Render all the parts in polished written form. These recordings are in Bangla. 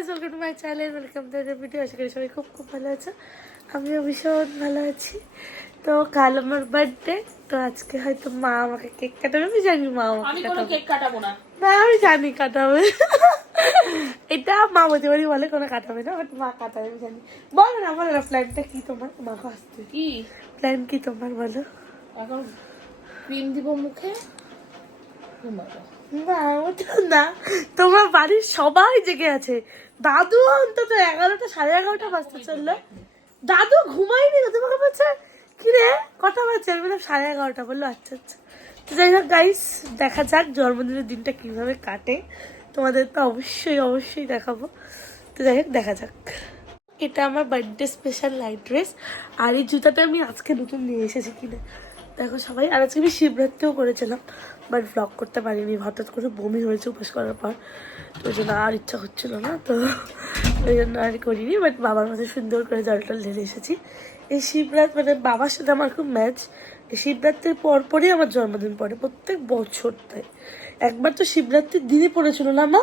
Guys, welcome to my channel, welcome to the video. আশা করি সবাই খুব খুব ভালো আছে, আমিও ভীষণ ভালো আছি। তো কাল আমার বার্থডে, তো আজকে হয়তো মা আমাকে কেক কাটাবে। আমি জানি মা আমি কোনো কেক কাটাবো না। না, আমি জানি কাটাবে। এটা মা বলতে পারি বলে কোনো কাটাবে না, বাট মা কাটাবে আমি জানি। বলো না, বলো না, প্ল্যানটা কি তোমার? মাকে আসতে কি প্ল্যান কি তোমার বলো? এখন ক্রিম দিব মুখে, ঘুমাবো। না ওটা না, তোমার বাড়ির সবাই জেগে আছে। দাদু অন্তত 11টা 11:30 বাজতে চললো, দাদু ঘুমাইনি। তোমাকে বলছে কি রে কটা বাজছে? আমি বললাম 11:30। বললো আচ্ছা আচ্ছা। তো যাই হোক গাইস, দেখা যাক জন্মদিনের দিনটা কিভাবে কাটে, তোমাদের তো অবশ্যই অবশ্যই দেখাবো। তো যাই হোক দেখা যাক। এটা আমার বার্থডে স্পেশাল লাইট ড্রেস, আর এই জুতাটা আমি আজকে নতুন নিয়ে এসেছি কিনে দেখো সবাই। আর আজকে আমি শিবরাত্রিও করেছিলাম, বাট ব্লগ করতে পারিনি, হঠাৎ করে বমি হয়েছে উপোস করার পর, তো ওই জন্য আর ইচ্ছা হচ্ছিল না, তো ওই জন্য আর করিনি। বাট বাবার মধ্যে সুন্দর করে জল টল ঢেলে এসেছি। এই শিবরাত মানে বাবার সাথে আমার খুব ম্যাচ। এই শিবরাত্রির পরপরই আমার জন্মদিন পড়ে, প্রত্যেক বছর তাই। একবার তো শিবরাত্রির দিনই পড়েছিল না মা,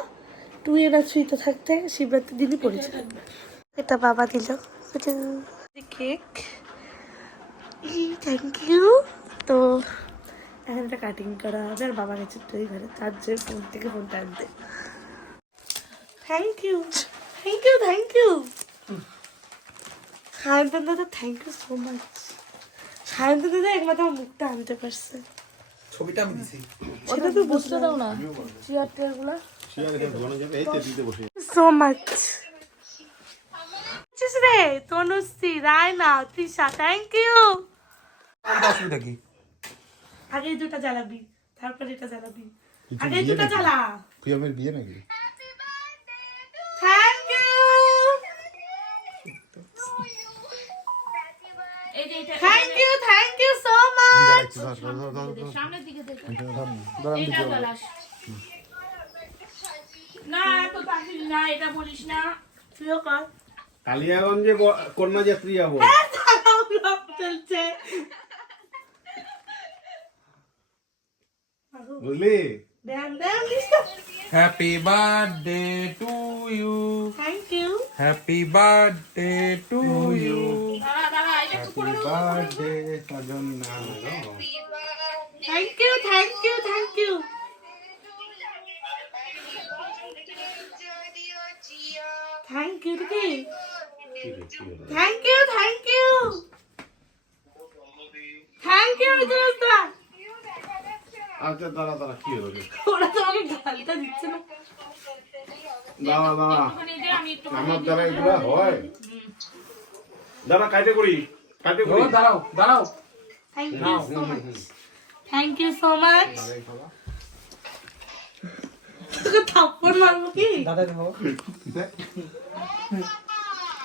2 এর 3-তে থাকতে শিবরাত্রির দিনই পড়েছিল। এটা বাবা দিল কেক, থ্যাংক ইউ। তো এখন এটা কাটিং করা হবে, আর বাবা গেছে তো এই ঘরে তার যে ফোন থেকে ফোনটা আনতে। Thank you thank you thank you Sayantan দাদা, thank you so much. Sayantan দাদা একমাত্র আমার মুখটা আনতে পারছে। ছবিটা আমি দিছি। সেটা তো বুঝতে দাও না চেয়ার টেয়ার গুলা সো মাচ। রে তনুশ্রী, রায়না, তৃষা, থ্যাংক ইউ। অসুবিধা কি? আগে এই দুটা জ্বালাবি, তারপরে এটা জ্বালাবি। আগে এই দুটা জ্বালা। প্রিয়মের বিয়ে নাকি? থ্যাংক ইউ এই যে এটা থ্যাংক ইউ সো মাচ। সামনের দিকে দেখো, এটা গলাস না, এত তাড়াতাড়ি না, এটা বলিস না। তুইও কর। কালিয়াগঞ্জে কন্যা যাত্রী যাবো। চলছে বুঝলি? ড্যাম ড্যাম। Happy birthday to you, thank you. Happy birthday to you, দাঁড়া দাঁড়া, এটা একটু করে দাও। বার্থডে সাজন না। Thank you thank you thank you. Thank you কি? Thank you thank you thank you. আচ্ছা দাঁড়া দাঁড়া, কি হলো রে? ওরা তো আমাকে গালটা দিচ্ছে না। দাঁড়া দাঁড়া, ওখানে দে, আমি একটু আমার দ্বারা এগুলো হয়? দাঁড়া কাইটে করি, কাইটে করি। দাঁড়াও দাঁড়াও। Thank you so much, thank you so much. তোকে থাপ্পড় মারবো কি? দাদা দেবো।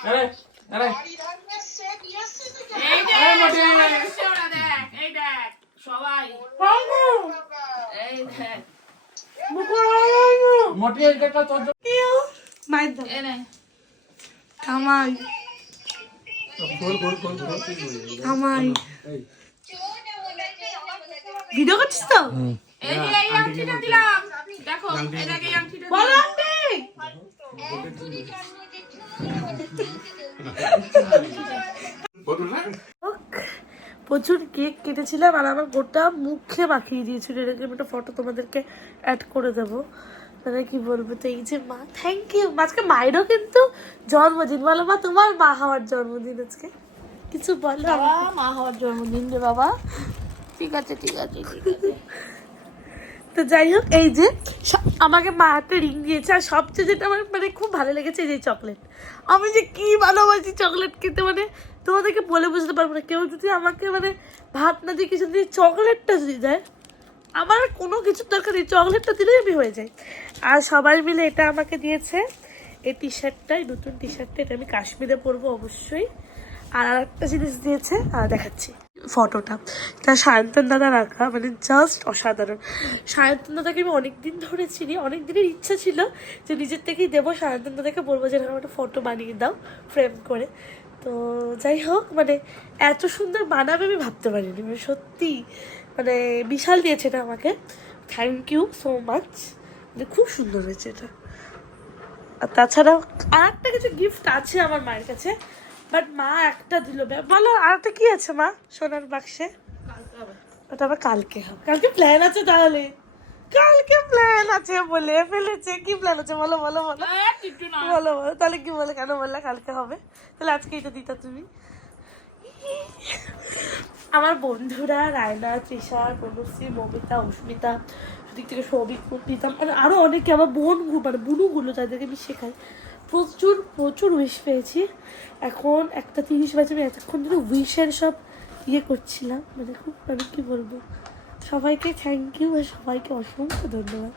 আরে আরে এই যে সবাই এসছে, ওরা দেখ, এই দেখ সবাই, থ্যাংক ইউ। এই দেখ, মোটি একটা তোর মাইর দাও। এ নে। কামাই কামাই। ভিডিও করছিস তো? এই যে এই আংটিটা দিলাম, দেখো এই দেখ, এই আংটিটা বলো দিলাম। আন্টি। প্রচুর কেক কেটেছিলাম, আর আমার গোটা মুখে মাখিয়ে দিয়েছিল। এরকম একটা ফটো তোমাদেরকে অ্যাড করে দেবো, মানে কি বলবো। তো এই যে মা, থ্যাংক ইউ। আজকে মায়েরও কিন্তু জন্মদিন। বলো মা, তোমার মা হওয়ার জন্মদিন আজকে, কিছু বলো। বাবা, মা হওয়ার জন্মদিন রে বাবা। ঠিক আছে ঠিক আছে ঠিক আছে। তো যাই হোক, এই যে আমাকে মা একটা রিং দিয়েছে, আর সবচেয়ে যেটা আমার মানে খুব ভালো লেগেছে এই যে চকলেট। আমি যে কি ভালোবাসি চকলেট খেতে, মানে তোমাদেরকে বলে বুঝতে পারবো না। কেউ যদি আমাকে মানে ভাত না দিয়ে কিছু দিয়ে চকলেটটা যদি দেয়, আমার আর কোনো কিছুর দরকার নেই, চকলেটটা দিলেই আমি হয়ে যাই। আর সবাই মিলে এটা আমাকে দিয়েছে, এই টি শার্টটা, এই নতুন টি শার্টটা, এটা আমি কাশ্মীরে পরবো অবশ্যই। আর আরেকটা জিনিস দিয়েছে, দেখাচ্ছি ফটোটা, তার সায়ন্তন দাদা রাখা, মানে জাস্ট অসাধারণ। সায়ন্তন দাদাকে আমি অনেক দিন ধরে চিনি, অনেক দিনের ইচ্ছা ছিল যে নিজের থেকেই দেবো, সায়ন্তন দাদাকে বলবো যে এরকম একটা ফটো বানিয়ে দাও ফ্রেম করে। তো যাই হোক, মানে এত সুন্দর বানাবে আমি ভাবতে পারিনি, মানে সত্যি মানে বিশাল দিয়েছে এটা আমাকে। থ্যাংক ইউ সো মাচ, মানে খুব সুন্দর হয়েছে এটা। আর তাছাড়াও আর একটা কিছু গিফট আছে আমার মায়ের কাছে, বাট মা একটা দিল। বলো আর একটা কি আছে মা সোনার বাক্সে? ওটা আবার কালকে হবে। কালকে প্ল্যান আছে তাহলে? কালকে প্ল্যান আছে বলে ফেলেছে। কি প্ল্যান আছে বলো বলো বলো বলো বলো। তাহলে কি বলে, কেন বললে কালকে হবে? তাহলে আজকে এটা দিতা তুমি। আমার বন্ধুরা রায়না, তৃষা, তনুশ্রী, মমিতা, অস্মিতা, সেদিক থেকে সৌভিক, প্রীতম, আর আরও অনেকে আমার বোন মানে বুনুগুলো যাদেরকে আমি শেখাই, প্রচুর প্রচুর উইশ পেয়েছি। এখন 1:30 বাজে, আমি এতক্ষণ ধরে উইশের সব করছিলাম, মানে খুব মানে কী বলবো, সবাইকে থ্যাংক ইউ আর সবাইকে অসংখ্য ধন্যবাদ।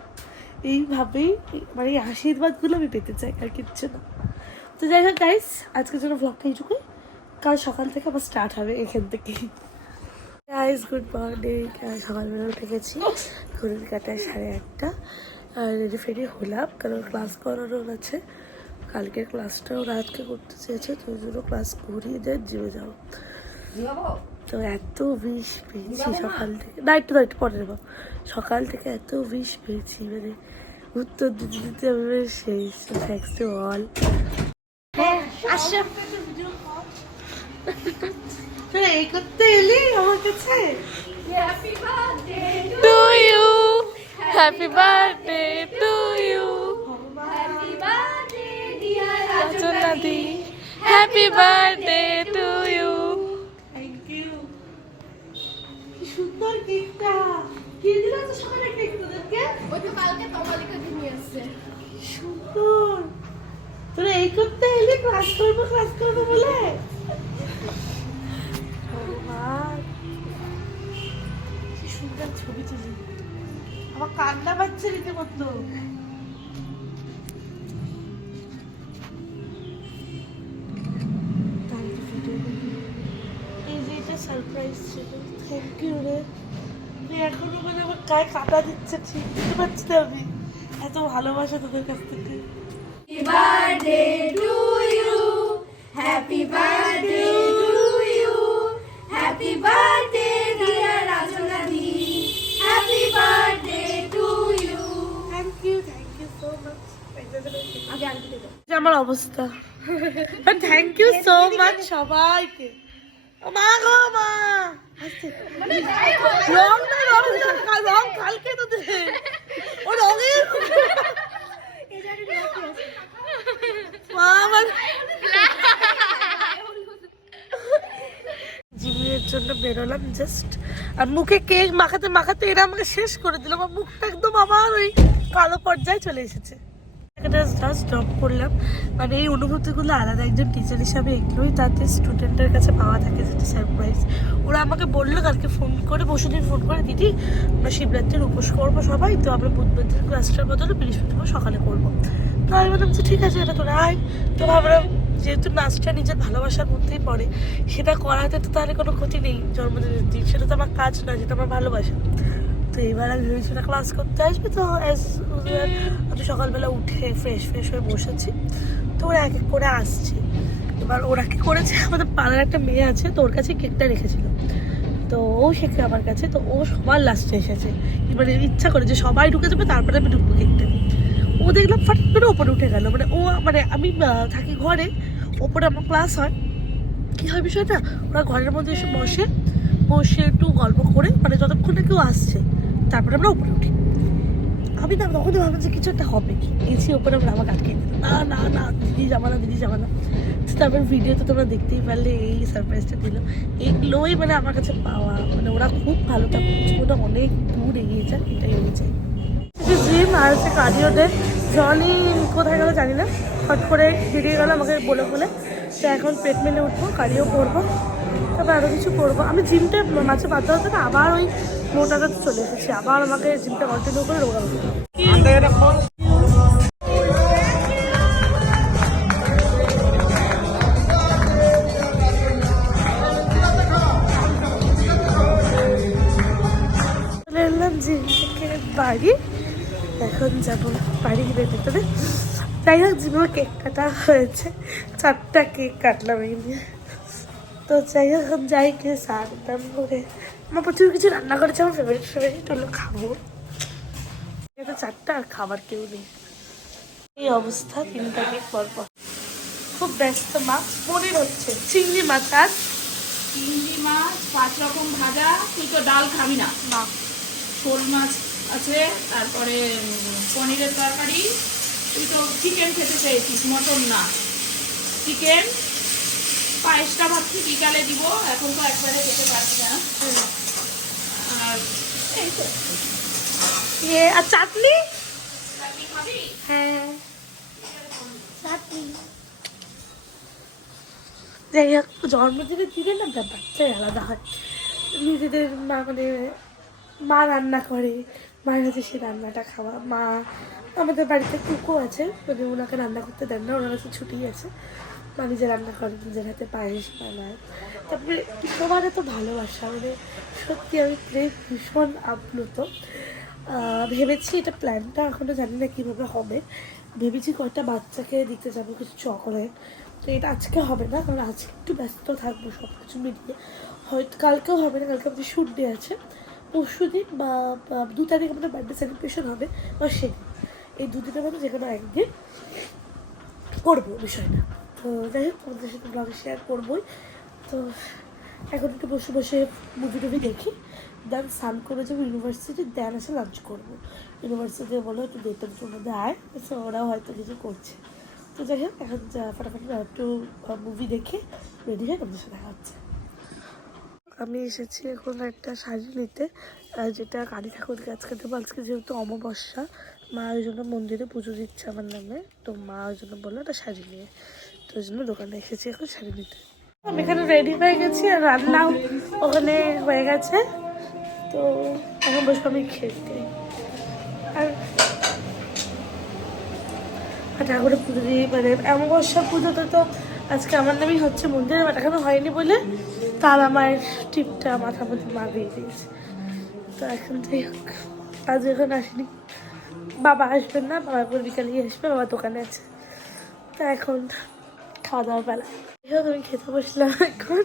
এইভাবেই মানে এই আশীর্বাদগুলো আমি পেতে চাই, আর কিচ্ছু না। তো যাই হোক গাইস, আজকের জন্য ব্লগটা এইটুকুই। কাল সকাল থেকে আবার স্টার্ট হবে এখান থেকেই। Guys good morning. সকালবেলা উঠে গেছি, ঘড়ির কাটায় 8:30, আর রেডি ফেডি হলাম, কারণ ক্লাস করানোর আছে। কালকের ক্লাসটা ওরা আজকে করতে চেয়েছে, তো ওই জন্য ক্লাস করিয়ে দেয় জিমে যাবো। তো এত উইশ পেয়েছি সকাল থেকে, না একটু পরে নেবো। সকাল থেকে এত উইশ পেয়েছি, মানে উত্তর দিতে দিতে আমি শেষ। Thanks to all. এই করতে এলি আমার কাছে। Happy birthday to you, happy birthday to you, happy birthday dear রাজনাদি, happy birthday to you. Thank you. কি সুন্দর কেকটা। কে দিল তো সকালে কেক তোদেরকে? ওই তো কালকে তোমালিকা নিয়ে আসছে। সুন্দর। তোরা এই করতে এলি ক্লাস করবো বলে? কি সুন্দর ছবি তুলি। আমার কান্না পাচ্ছে রীতিমতো। এই যে এটা সারপ্রাইজ ছিল। থ্যাংক ইউ রে। এখনো মানে আমার গায়ে কাটা দিচ্ছে, ঠিক বুঝতে পারছি না আমি। এত ভালোবাসা তোদের কাছ থেকে। Happy birthday to you, happy birthday to you, happy birthday dear Rajanadi, happy birthday to you. Thank you so much. আগে আনতে দেবো। আমার অবস্থা। থ্যাংক ইউ সো মাচ সবাইকে। মা গো মা, রং কালকে তো দে ও রঙের মা আমার জিমের জন্য বেরোলাম জাস্ট, আর মুখে কেক মাখাতে মাখাতে এরা আমাকে শেষ করে দিল। আমার মুখটা একদম আবার ওই কালো পর্যায়ে চলে এসেছে। জাস্ট ড্রপ করলাম, মানে এই অনুভূতিগুলো আলাদা। একজন টিচার হিসাবে এগুলোই তাদের স্টুডেন্টের কাছে পাওয়া থাকে, যেটা সারপ্রাইজ। ওরা আমাকে বললো কালকে ফোন করে, পরশুদিন ফোন করে, দিদি আমরা শিবরাত্রির উপোস করবো সবাই, তো আমরা বুধবার দিন ক্লাসটার বদলে বৃহস্পতিবার সকালে করবো। তো আমি বললাম যে ঠিক আছে, এটা তোরা আয়। তো ভাবলাম যেহেতু নাচটা নিজের ভালোবাসার মধ্যেই পড়ে, সেটা করাতে তো তাহলে কোনো ক্ষতি নেই। জন্মদিনের দিন সেটা তো আমার কাজ না, যেটা আমার ভালোবাসা। তো এবার আমি ভেবেছিলাম ক্লাস করতে আসবে, তো আমি সকালবেলা উঠে ফ্রেশ হয়ে বসেছি। তো ওরা এক এক করে আসছে। এবার ওরা কি করেছে, আমাদের পাড়ার একটা মেয়ে আছে, তো ওর কাছে কেকটা রেখেছিল, তো ও শেখে আমার কাছে। তো ও সবার লাস্টে এসেছে, এবারে ইচ্ছা করে যে সবাই ঢুকে যাবে, তারপরে আমি ঢুকবো কেকটা। ও দেখলাম ফাটাক করে ওপরে উঠে গেল। মানে ও মানে আমি থাকি ঘরে, ওপরে আমার ক্লাস হয়। কী হয় বিষয়টা, ওরা ঘরের মধ্যে এসে বসে একটু গল্প করে, মানে যতক্ষণ না কেউ আসছে, তারপরে আমরা উপরে উঠি। আমি না তখনই ভাবলাম যে কিছু একটা হবে, এসি ওপরে আমরা আমাকে আটকে দিল। না দিদি যাবা না। তারপর ভিডিওতে তোমরা দেখতেই পারলে এই সারপ্রাইজটা দিল। এগুলোই মানে আমার কাছে পাওয়া, মানে ওরা খুব ভালো থাকে, ওটা অনেক দূর এগিয়ে যাক, এটাই আমি চাই। জিম আর হচ্ছে কার্ডিও ডে। জনি কোথায় গেলো জানি না, হট করে বেরিয়ে গেলো আমাকে বলে। তো এখন পেট মেলে উঠবো, কার্ডিও করবো, তারপর আরও কিছু করবো। আমি জিমটা মাঝে বাধ্য হতে না, আবার ওই মোটাটা চলে এসেছি, আবার আমাকে জিমটা কন্টিনিউ করে রোগা হতে হবে। চলে এলাম জিম থেকে বাড়ি, এখন যাবো বাড়ির ভেতরে। যাই হোক জিমে কেক কাটা হয়েছে, 4টা কেক কাটলাম এই নিয়ে। তো যাই হোক এখন যাই কে সারদাম করে। আমার প্রচুর কিছু রান্না করেছে, আমার ফেভারিট হলো খাবো। এটা 4টা আর খাবার কেউ নেই। এই অবস্থা 3টা দিন পর পর। খুব ব্যস্ত মা। পনির হচ্ছে, চিংড়ি মাছ আর চিংড়ি মাছ 5 রকম ভাজা। তুই তো ডাল খাবি না। মা শোল মাছ আছে, তারপরে পনিরের তরকারি। তুই তো চিকেন খেতে চেয়েছিস, মটন না, চিকেন। পায়েসটা ভাবছি বিকালে দিব, এখন তো একবারে খেতে পারছি না। আর এই তো ইয়ে আর চাটনি। চাটনি খাবি? হ্যাঁ চাটনি। যাই হোক, জন্মদিনের দিনে না ব্যাপারটাই আলাদা হয়। নিজেদের মা মানে মা রান্না করে, মায়ের কাছে সে রান্নাটা খাওয়া। মা আমাদের বাড়িতে কুকও আছে, মানে ওনাকে রান্না করতে দেন না, ওনার কাছে ছুটি আছে। মা নিজে রান্না করে, নিজের হাতে পায়েস বানায়। তারপরে সবার এত ভালোবাসা, মানে সত্যি আমি ভীষণ আপ্লুত। ভেবেছি এটা প্ল্যানটা এখনও জানি না কীভাবে হবে। ভেবেছি কয়েকটা বাচ্চাকে দিতে যাবো কিছু চকলেট। তো এটা আজকে হবে না, কারণ আজকে একটু ব্যস্ত থাকবো সব কিছু মিলিয়ে। হয়তো কালকেও হবে না, কালকে আমাদের শুট ডে আছে। পরশু দিন বা 2 তারিখ আমাদের বার্থডে সেলিব্রেশন হবে, বা সেদিন। এই দুদিনের মধ্যে যে কোনো একদিন করবো বিষয়টা। তো যাই হোক, আমাদের সাথে ব্লগে শেয়ার করবোই। তো এখন একটু বসে বসে মুভি টুভি দেখি, দেন স্নান করে যাবো ইউনিভার্সিটি, দেন এসে লাঞ্চ করবো। ইউনিভার্সিটি বলো একটু দেড়টার মধ্যে আয়, তো ওরাও হয়তো কিছু করছে। তো যাই হোক, এখন ফাটাফাটি একটু মুভি দেখে রেডি হয়ে আমাদের সাথে দেখা হচ্ছে। আমি এসেছি এখন একটা শাড়ি নিতে, যেটা কালী ঠাকুরকে আজকে দেবো। আজকে যেহেতু অমাবস্যা, মা ওই জন্য মন্দিরে পুজো দিচ্ছে আমার নামে, তো মা ওই জন্য বললো একটা শাড়ি নিয়ে, তো ওই জন্য দোকানে এসেছি এখন শাড়ি নিতে। আমি এখানে রেডি হয়ে গেছি, আর রান্নাও ওখানে হয়ে গেছে। তো এখন বসবো আমি খেতে। আর ঠাকুরের পুজো দিয়ে, মানে অমাবস্যা পুজোতে তো আজকে আমার নামই হচ্ছে মন্দিরে, বাট এখনো হয়নি বলে তার আমার টিপটা মাথার মধ্যে মারিয়ে দিয়েছে। তো এখন যাই হোক, আজ এখন আসেনি, বাবা আসবেন না, বাবা একবার বিকালেই আসবে, বাবা দোকানে আছে। তো এখন খাওয়া দাওয়ার বেলা। যাই হোক, আমি খেতে বসলাম এখন।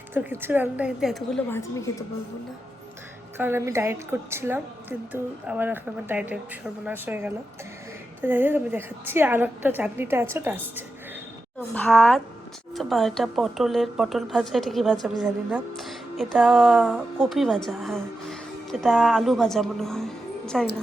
এত কিছু রান্না, কিন্তু এতগুলো ভাত আমি খেতে পারবো না, কারণ আমি ডায়েট করছিলাম, কিন্তু আবার এখন আমার ডায়েটের সর্বনাশ হয়ে গেল। তো যাই হোক, আমি দেখাচ্ছি। আর একটা চাটনিটা আছে, ওটা আসছে। তো ভাত, বা এটা পটল ভাজা, এটা কি ভাজা আমি জানি না, এটা কপি ভাজা, হ্যাঁ এটা আলু ভাজা মনে হয়, জানি না,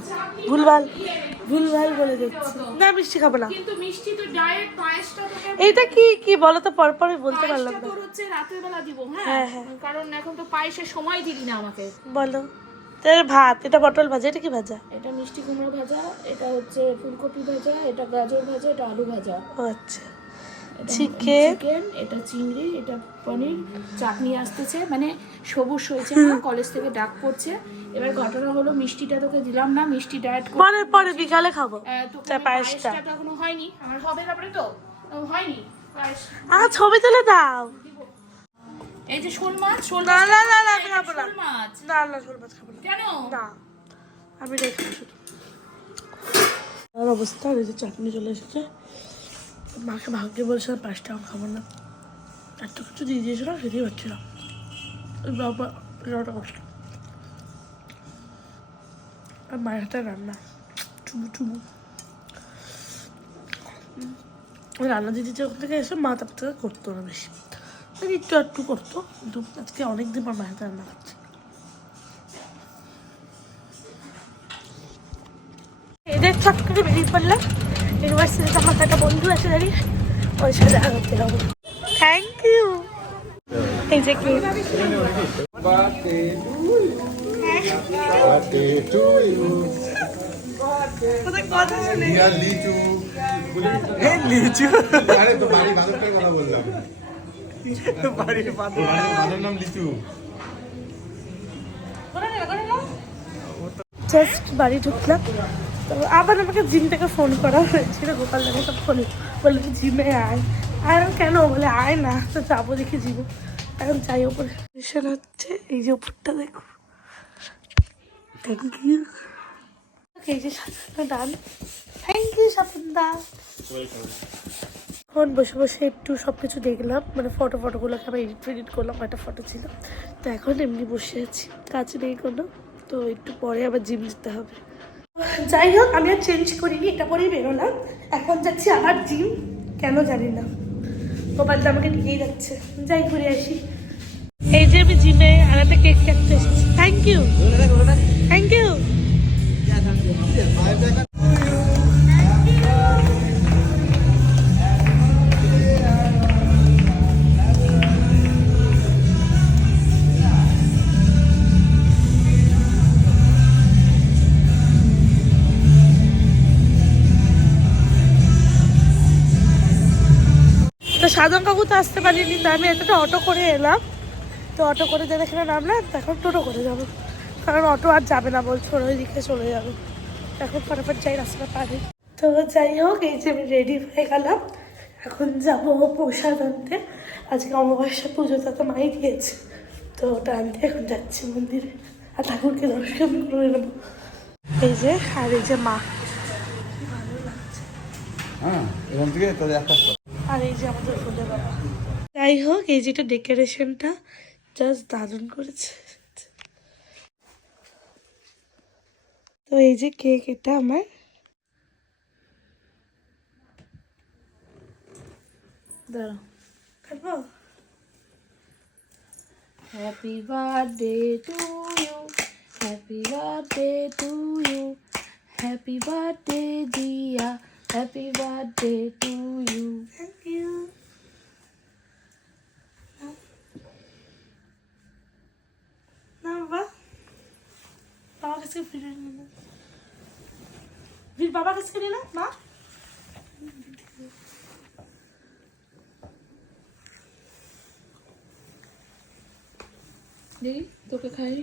ভুলভাল বলে দিচ্ছি। না মিষ্টি খাবো না। কিন্তু মিষ্টি তো ডায়েট। পায়েসটা তোকে এইটা কি বলো তো, পরপরই বলতে পারলাম পায়েসটা না। তোর হচ্ছে রাতের বেলা দিব। হ্যাঁ, হ্যাঁ, হ্যাঁ। কারণ এখন তো পায়েসের সময় দিলি না আমাকে। বলো। তাহলে ভাত, এটা পটল ভাজা, এটা কি ভাজা? এটা মিষ্টি কুমড়ো ভাজা, এটা হচ্ছে ফুলকপি ভাজা, এটা গাজর ভাজা, এটা আলু ভাজা, ও আচ্ছা। এটা চিকেন, এটা চিংড়ি, এটা পনির। চাটনি আসতেছে, মানে সবুজ হয়েছে না, কলেজ থেকে ডাক পড়ছে। এবার ঘটনা হলো, মিষ্টিটা তোকে দিলাম না, মিষ্টি ডায়েট পরে বিকালে খাবো। পায়েসটা তো এখনো হয়নি, আমার হবে তারপরে, তো হয়নি পায়েস। ছবি তুলে দাও। এই যে শোল মাছ, না আমি খাবো না। শোল মাছ। না শোল মাছ খাবো না। কেন? না, আমি রেখে শুধু। আর অবস্থা, এই যে চাটনি চলে এসেছে। মাকে ভাগ্যে বলছিলাম 5 টাকা খাবো না, এত কিছু দিয়ে দিয়েছিল, সেটাই পাচ্ছিল। বাবা এতটা কষ্ট। আর মায়ের হাতে রান্না চুমু রান্না দিদি যখন থেকে এসে মা তার থেকে করতো না বেশি, একটু করতো, কিন্তু আজকে অনেকদিন পর মায়ের হাতে রান্না করছে। এদের চট করে বেরিয়ে পড়লাম ইউনিভার্সিটিতে। আমার একটা বন্ধু আছে দাঁড়িয়ে, ওই সাথে আগাতে হবে। Thank you. এই যে কি কথা শুনে লিচু আরে তো বাড়ি বাদরটার কথা বললাম। বাড়ির বাদর বাদর নাম লিচু। জাস্ট বাড়ি ঢুকলাম, তো আবার আমাকে জিম থেকে ফোন করা হয়েছিল, গোপাল দাকে সব ফোন বললো কি জিমে আয়। আর কেন বলে আয় না, তো যাবো দেখি জিমে। এখন যাই ওপরে হচ্ছে, এই যে ওপরটা দেখো। Thank you. এই যে সাতটা ডান, থ্যাংক ইউ সাতটা। এখন বসে বসে একটু সব কিছু দেখলাম, মানে ফটোগুলোকে আবার এডিট করলাম, একটা ফটো ছিল। তো এখন এমনি বসে আছি, কাজ নেই কোনো, তো একটু পরে আবার জিম যেতে হবে। যাই হোক আমি আর চেঞ্জ করিনি, এটা পরেই বেরোলাম। এখন যাচ্ছি আবার জিম, কেন জানি না, গোপাল তো আমাকে নিয়েই যাচ্ছে। যাই ঘুরে আসি। এই যে আমি জিমে আর একটা কেক কাটতে এসেছি। Thank you, thank you. তো সাধন কাকু তো আসতে পারিনি, তো আমি একটা অটো করে এলাম। তো অটো করে যারা এখানে নামলাম, এখন টোটো করে যাবো, কারণ অটো আর যাবে না বলছো, ওই দিকে চলে যাবে। এখন ফটাফট যাই, রাস্তাটা পারি। তো যাই হোক, এই যে আমি রেডি হয়ে গেলাম, এখন যাবো প্রসাদ আনতে। আজকে অমাবস্যা পুজোটা তো মাই দিয়েছে, তো ওটা আনতে এখন যাচ্ছি মন্দিরে, আর ঠাকুরকে দর্শন করে নেবো। এই যে, আর এই যে মা, ভালো লাগছে। হ্যাঁ, এখান থেকে তোদের একটা আর এই যে আমাদের ফুলে বাবা। যাই হোক, এই যেটা ডেকোরেশনটা জাস্ট দারুণ করেছে। তো এই যে কেক, এটা আমার দাঁড়াও। খাবো। Happy birthday to you, happy birthday to you, happy birthday Diya, happy birthday to you. Thank you. না বাবা, বাবার কাছে ফিরে নিল, বাবার কাছে নিল মা। দেখি তোকে খাই।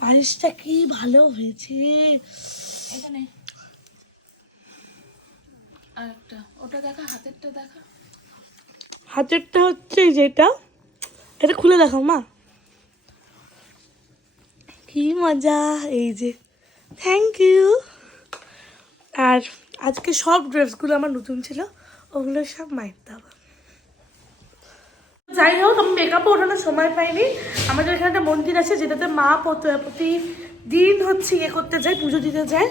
পায়েসটা কি ভালো হয়েছে। এখানে আর একটা, ওটা দেখা, হাতেরটা দেখা। হাতেরটা হচ্ছে যেটা, এটা খুলে দেখাও মা, কি মজা। এই যে, থ্যাংক ইউ। আর আজকে সব ড্রেসগুলো আমার নতুন ছিল, ওগুলো সব মায়ের দেওয়া। যাই হোক, আমি মেকআপও ওঠানোর সময় পাইনি। আমাদের এখানে একটা মন্দির আছে, যেটাতে মা প্রতিদিন হচ্ছে ইয়ে করতে যায়, পুজো দিতে যায়।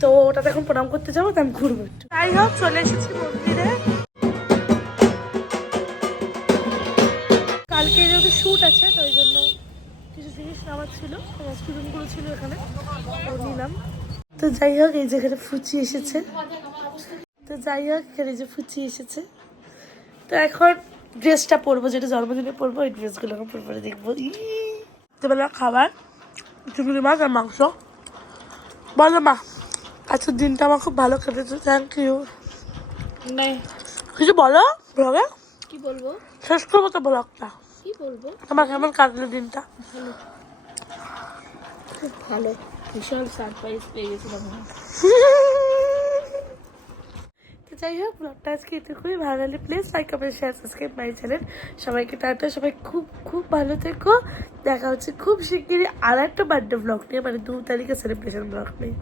তো ওটাতে এখন প্রণাম করতে যাবো, তো আমি ঘুরবো একটু। যাই হোক, চলে এসেছি মন্দিরে। কালকে যেহেতু শ্যুট আছে, তো ওই জন্য কিছু জিনিস নেওয়ার ছিল, আমার স্টুডেন্টগুলো ছিল এখানে, তো নিলাম। তো যাই হোক, এই জায়গাটা ফুচি এসেছে। তো যাই হোক, এখানে যে ফুচি এসেছে, তো এখন ড্রেসটা পরবো, যেটা জন্মদিনে পরবো, ওই ড্রেসগুলো এখন পরে দেখবো। বেলা খাবার চিংড়ি মাছ আর মাংস। বলো মা, আজকের দিনটা আমার খুব ভালো কেটেছে, থ্যাংক ইউ। নাই, কিছু বলো ব্লগে, কি বলবো, শেষ করবো তো ব্লগটা। কি বলবো? আমার কেমন কাটলো দিনটা? ভালো, খুব ভালো, বিশাল সারপ্রাইজ পেয়ে গেছিলাম আমি। তো যাই হোক, ব্লগটা আজকে এটুকুই। ভালো লাগলে please like, comment, share, subscribe my channel. সবাইকে টাটা, সবাই খুব খুব ভালো থেকো। দেখা হচ্ছে খুব শিগগিরই আর একটা বার্থডে ব্লগ নিয়ে, মানে 2 তারিখে সেলিব্রেশন ব্লগ নিয়ে।